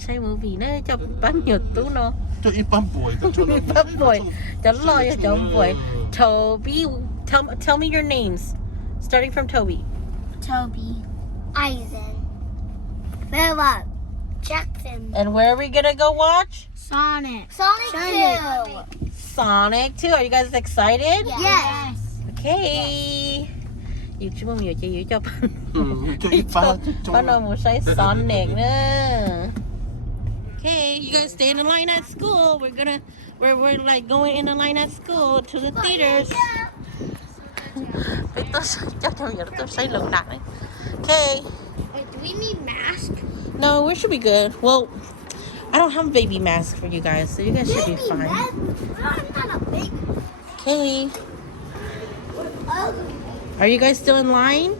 ใช่มูวี่เนอะจะปั้นหยุดตู้เนาะ 就一般不会的，就一般不会จะรอจะ不会 Toby tell me your names starting from Toby Toby, Eisen, Philip, Jackson, and where are we gonna go watch Sonic 2. Sonic 2 are you guys excited Yes. okay อยู่ชั่วโมงอยู่จะอยู่จะปั้น 就一般，就 ปั้นเราใช้ Sonic เนอะ okay you guys stay in the line at school we're like going in the line at school to the theaters ไปตัวใช้เจ้าจำอย่าตัวใช้ลงหนักเลย okay Wait, do we need masks? no we should be good well I don't have a baby mask for you guys so you guys should be fine I'm not a baby. okay are you guys still in line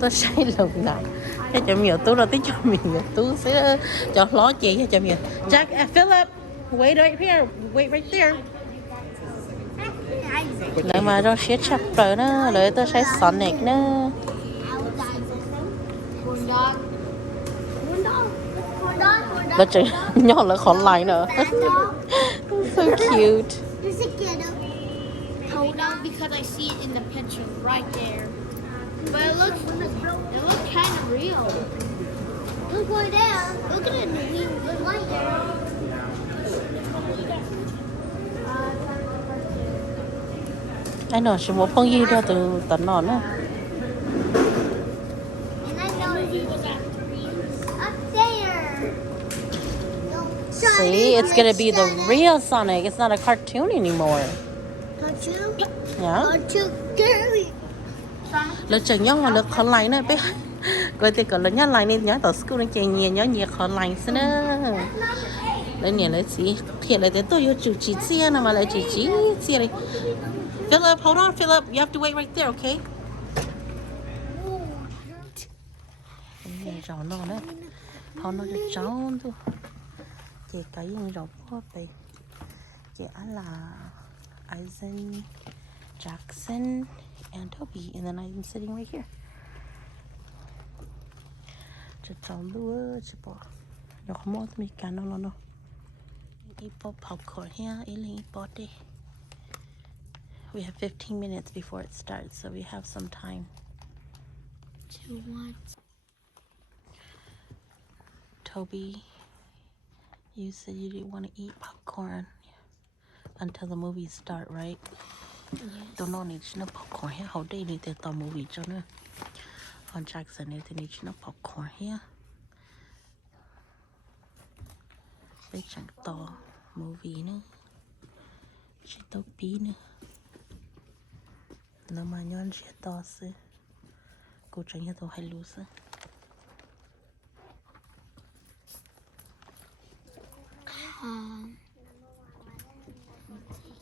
tôi say lùng nè cho nhiều tú rồi tí cho nhiều tú sẽ cho ló chị cho nhiều Jack Philip wait right here wait right there lại mà nó sẽ chặt rồi đó rồi tôi sẽ Sonic nữa nó chỉ nhỏ là khó lại nữa so cute Hold on because I see it in the picture right there. But it looks kind of real. Look right there. Look at it. Look right there. I know she muốn phong gì đó từ tận nọ nữa And I know it was at 3. Up there. see it's gonna be the real Sonic it's not a cartoon anymore Cartoon? yeah Cartoon scary. nó chẳng nhớ mà được khó lại nữa bé coi thì còn lớn nhất lại nên nhớ tao school nó chạy nhiều nhớ nhiều khó lại xí nữa lớn nhiều lấy gì hiện lại tới tôi yêu chủ chỉ chia nào mà lại chỉ chia đi Philip hold on Philip you have to wait right there okay rau nó đấy họ nó được cháu thôi chị cái gì rau bò vậy chị ăn là Eisen Jackson and Toby and then I'm sitting right hereจะจอมด้วยจะบอกเดี๋ยวขโมยมีการนอนเนาะอีป๊อป popcorn here อีลิงป๊อปดิ we have 15 minutes before it starts so we have some time To what? Toby you said you didn't want to eat popcorn until the movies start right tôi nói này nó popcorn here hậu đây này từ tàu movie cho nữa còn Jackson này thì nó popcorn here đây chẳng to movie nữa chỉ tàu bí nữa nó mà nhon chỉ to xí cô chẳng nhớ tàu hay lú xí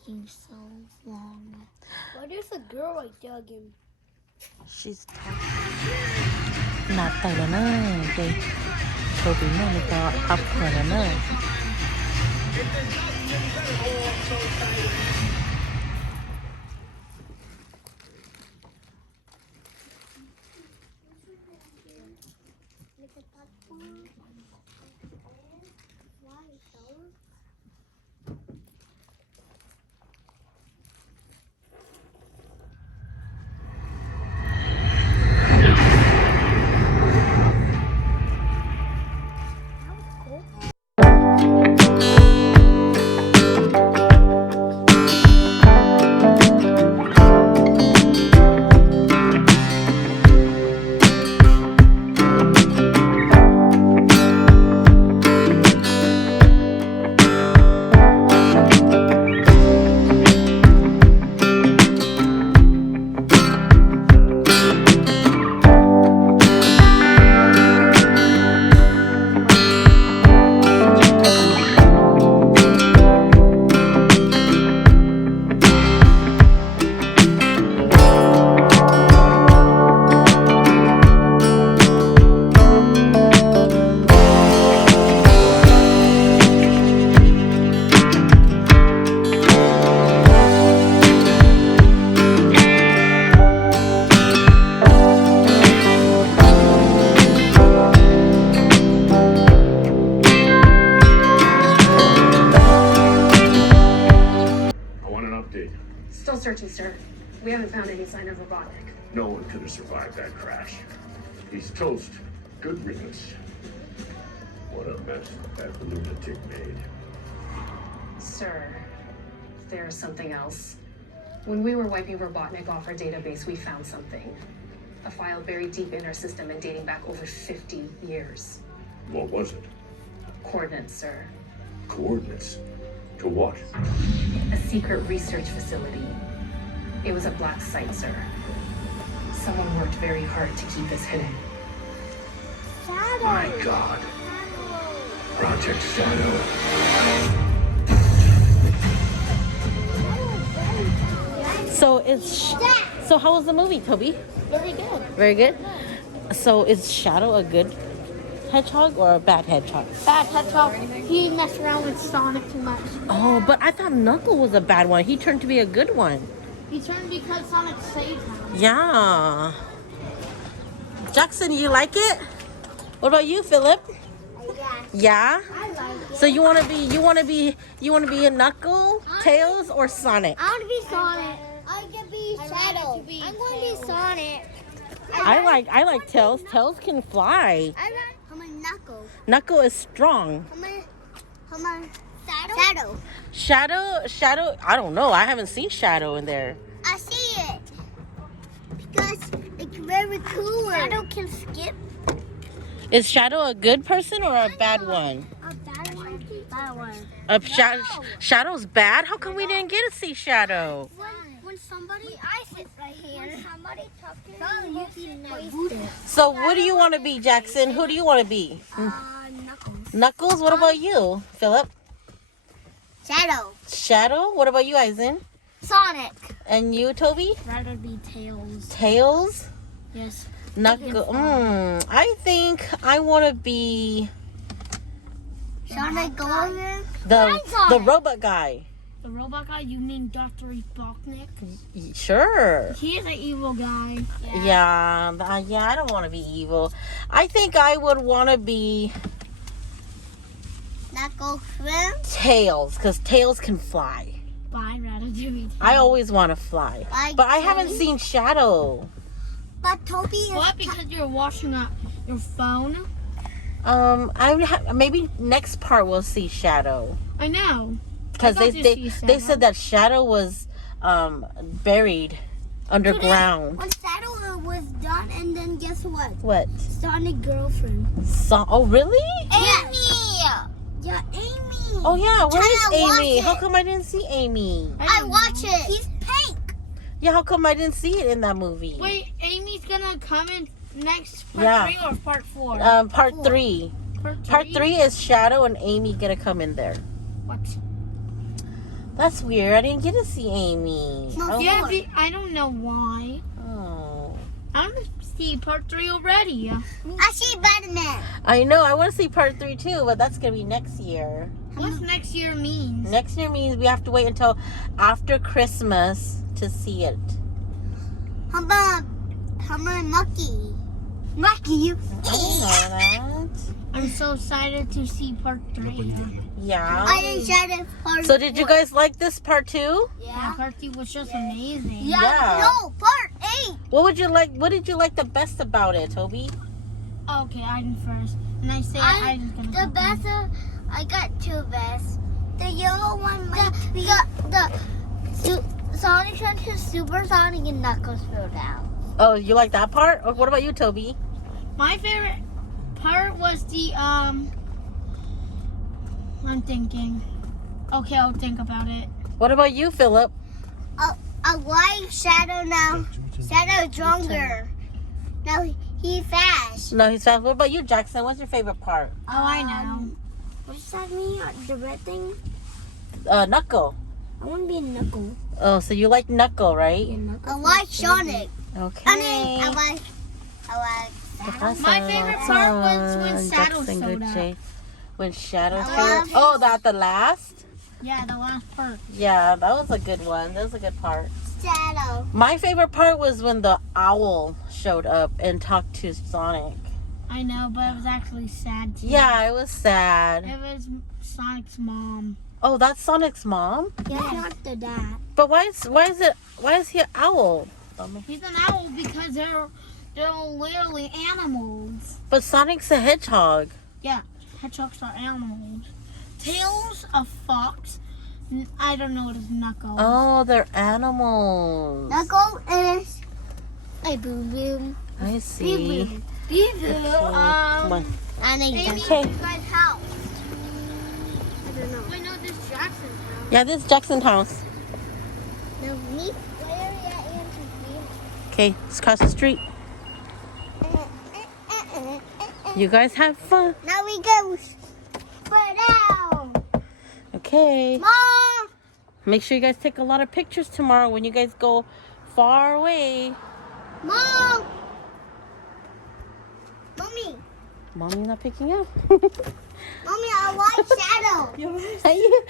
Taking so long. Why there's a girl right there again? she's talking nạt tay là nó đây Toby nó này to popcorn là nó haven't found any sign of Robotnik. No one could have survived that crash. He's toast. Good riddance. What a mess that lunatic made. Sir, there's something else. When we were wiping Robotnik off our database, we found something. A file buried deep in our system and dating back over 50 years. What was it? Coordinates, sir. Coordinates? To what? A secret research facility. It was a black site, sir. Someone worked very hard to keep this hidden. Shadow. My God. Project Shadow. So how was the movie, Toby? Very good. Very good. So is Shadow a good hedgehog or a bad hedgehog? Bad hedgehog. He messed around with Sonic too much. Oh, but I thought Knuckle was a bad one. He turned to be a good one. He turned because Sonic saved him. Yeah. Jackson, you like it? What about you, Philip? Yeah. I like it. So you want to be a Knuckle, Tails, or Sonic? I want to be Sonic. I want to be Shadow. I'm going to be Sonic. I like Tails. Tails can fly. I'm a Knuckle. Knuckle is strong. I'm a Shadow. Shadow. I don't know. I haven't seen Shadow in there. I see it. Because it's very cool. Shadow can skip. Is Shadow a good person or a bad one? A bad one. Bad one. Shadow's bad? How come we didn't get to see Shadow? When somebody, I sit right here. When somebody talks to you, So what do you want to be, Jackson? Who do you want to be? Knuckles. Knuckles? What about you, Philip? Shadow. Shadow? What about you, Eisen? Sonic. And you, Toby? Rather be Tails. Tails? Yes. Knuckle. I think I want to be Sonic Golden. the robot guy. The robot guy, you mean Dr. Robotnik? Sure. He is an evil guy. Yeah, I don't want to be evil. I think I would want to be Knuckle Swim. Tails, because Tails can fly. But I'd rather do it. I always want to fly. But I haven't seen Shadow. But Toby is. What? Because you're watching your phone? Maybe next part we'll see Shadow. I know. Because they said that Shadow was buried underground. When Shadow was done, and then guess what? What? Sonic girlfriend. Oh, really? Amy! Yeah, Amy. Oh, yeah. Where is Tryna watch Amy? it. How come I didn't see Amy? I watch it. He's pink. Yeah, how come I didn't see it in that movie? Wait, Amy's gonna come in next part Yeah. 3 or part 4? Part 3. Part 3 is Shadow and Amy gonna come in there. What? That's weird. I didn't get to see Amy. No, Yeah, I don't know why. Oh. I want to see part 3 already. I see Batman. I know. I want to see part 3 too, but that's gonna be next year. What's next year means? Next year means we have to wait until after Christmas to see it. How about Mucky? Mucky, you. I didn't know that. I'm so excited to see part 3. Yeah. I decided part. So did you guys like this part 2? Yeah, part 2 was just amazing. Yeah. No, part 8. What did you like the best about it, Toby? Okay, I'm first. And I say I'm gonna The best. I got 2 best. The yellow one might be the Sonic sent his Super Sonic and Knuckles fell down. Oh, you like that part? Or what about you, Toby? My favorite part was the I'm thinking. Okay, I'll think about it. What about you, Philip? I like Shadow now. Shadow stronger. Now he fast. No, he's fast. What about you, Jackson? What's your favorite part? Oh, I know. What does that mean? The red thing? Knuckle. I want to be a Knuckle. Oh, so you like Knuckle, right? I like Sonic. Okay. I like. My favorite part was when Shadow Jackson, showed good up. Jay. When Shadow I showed love- Oh, that the last? Yeah, the last part. Yeah, that was a good one. That was a good part. Shadow. My favorite part was when the owl showed up and talked to Sonic. I know, but it was actually sad too. Yeah, it was sad. It was Sonic's mom. Oh, that's Sonic's mom. He's not the dad. But why is he an owl? He's an owl because they're literally animals. But Sonic's a hedgehog. Yeah, hedgehogs are animals. Tails a fox. I don't know what is Knuckles. Oh, they're animals. Knuckle is a boom boom. I see. Bee-boo. Come on. And Maybe a you Okay. guys' house. I don't know. Wait, no, this is Jackson's house. Yeah, this is Jackson's house. no me. Where are you at, Auntie? Okay, let's cross the street. You guys have fun. Now we go. Spread out. Okay. Mom. Make sure you guys take a lot of pictures tomorrow when you guys go far away. Mom. Mommy. Mommy's not picking up. Mommy, a white shadow. Are you?